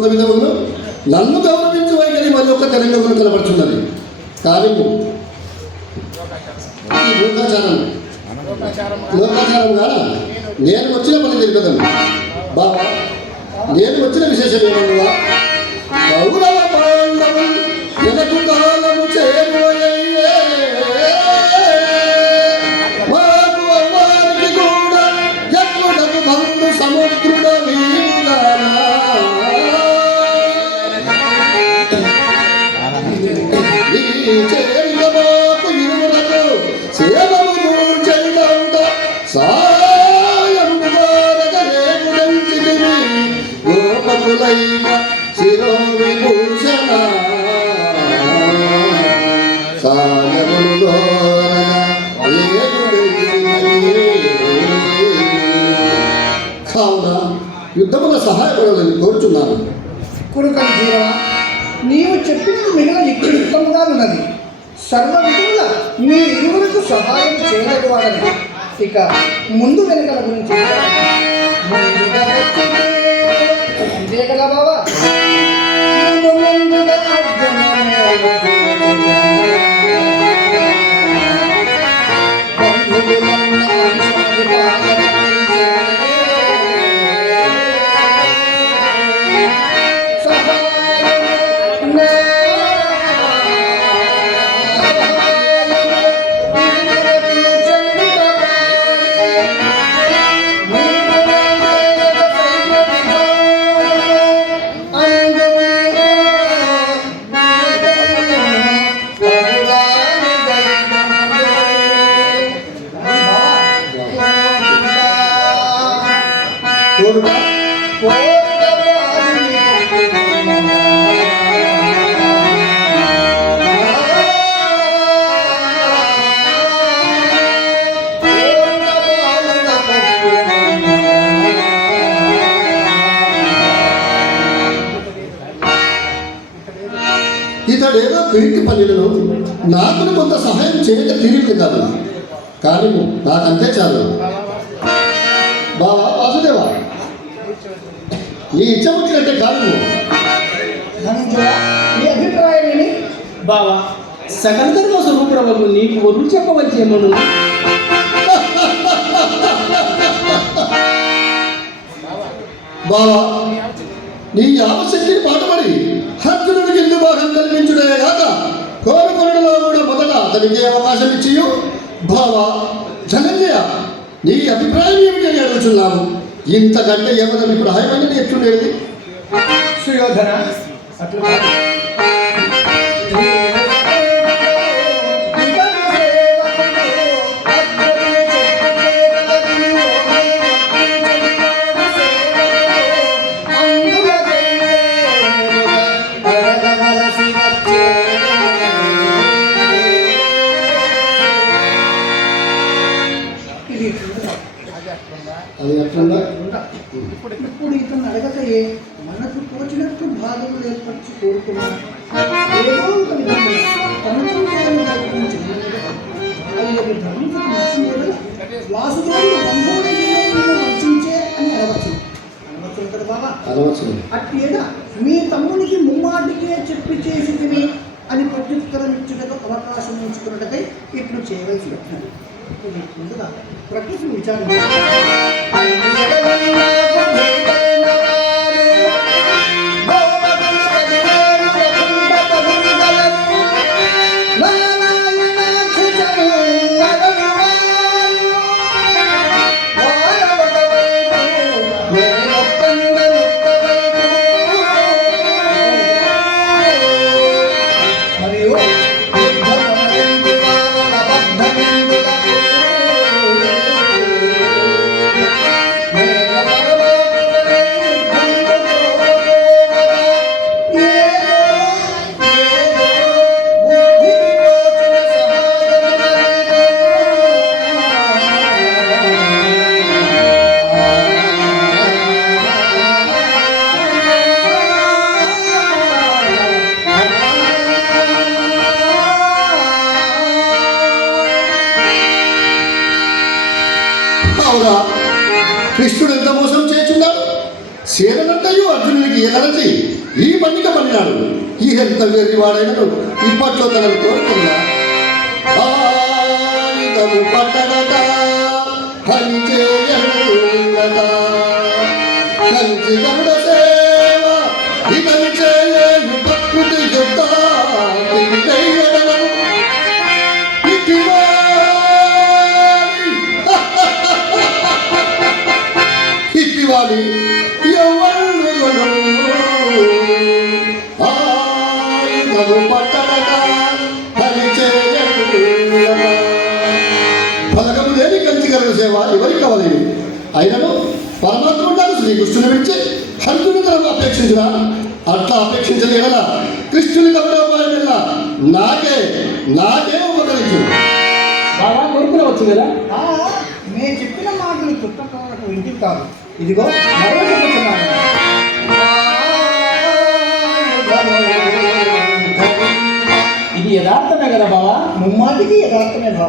ఒక విధమును నన్ను గౌరవించు వైఖరి మరి ఒక తెలంగాణ కనబడుతున్నది. కానీ లోకాచారం కాదా? నేను వచ్చిన పని తెలిపదను బాబా. నేను వచ్చిన విశేషం ఏమన్నా కౌరవ పాండవులు ఎనకు కాలము చేరువయ్యే మాకు అవ్వారికి కూడా ఎప్పుడకు బంధు సముద్రుడ చేరిన మాకు ఇరువులకు సేవము చెందవుట సాయము గోపకులైన శిరో విభూషణ సాయములో కావున యుద్ధముల సహాయపడాలని కోరుచున్నాను. కొడుకని జీవన, నీవు చెప్పినది మిగిలిన యుక్తియుక్తముగా ఉన్నది. సర్వ విధముల మీ ఇరువులకు సహాయం చేయగలవాడని. ఇక ముందు వెనుకల గురించి ఇదే కదా బాబా. ఇతడేదో పిరికి పనులను నాకు కొంత సహాయం చేయక తీరిక కాదు, కానీ నాకంతే చాలు. బావా వాసుదేవా, నీ ఇచ్చ వచ్చినట్టే కాదు. అభిప్రాయం బావా, సకల ధర్మ స్వరూపురవకు నీకు ఒరు చెప్పవలసేమను. బావా, నీ ఆవశక్తిని పాటుపడి అర్జునుడికి ఇల్లు భాగం కల్పించుడే కాక కోరుకొనలో కూడా మొదట అతనికి అవకాశం ఇచ్చి బావా జనన్య, నీ అభిప్రాయం ఏమిటని అడుగుతున్నావు. ఇంతకంటే ఎవరు ఇప్పుడు హాయమని ఎట్లుండేది? సుయోధన, అట్లా ఇప్పుడు ఇతను అడగకయే మనకు తోచినట్టు భాగములు ఏర్పరిచి కోరుకున్నాను. ఏదో ఒక విధంగా తనకు వాసుదేవుడు బంధువులను వర్తించే అని అనవచ్చు కదా బాబా. అట్లేదా మీ తమ్మునికి ముమ్మాటికే చెప్పి చేసి తిని అని ప్రత్యుత్తరం ఇచ్చుటకు అవకాశం ఉంచుకున్నట్టుకై ఇట్లు చేయవలసి వచ్చినది. ముందుగా ప్రకృతి విచారణ కృష్ణుడు ఎంత మోసం చేస్తున్నాడు. సేనంతయు అర్జునుడికి తలచి ఈ పండుగ పడినాడు. ఈ ఎంత వెర్రివాడైనను ఇప్పట్లో తనను కోరుకున్నా ఆయుధము పట్టడట కంచేయడట కంచి గమడ సేవ ఇతని చేయు ప్రకృతి యుద్ధ ఇట్టివాడి ఎవరు ఆయుధము పట్టడట పథకము లేని కంచిగల సేవ ఎవరికి కావాలి? అయినను పరమాత్ముడు శ్రీకృష్ణుని విడిచి హర్జుని తనకు అపేక్షించిన అట్లా అపేక్షించలేగల కృష్ణుని గౌరవపాయన నాకే ఉపకరించు. బాబా కోరుకునవచ్చు కదా. నేను చెప్పిన మాటలు చుట్టపక్కలకు ఇంటికి కాదు. ఇదిగో మరో చెప్పుతున్నాను. ఇది యథార్థమే కదా బావా? ముమ్మాటికి యథార్థమే బావ.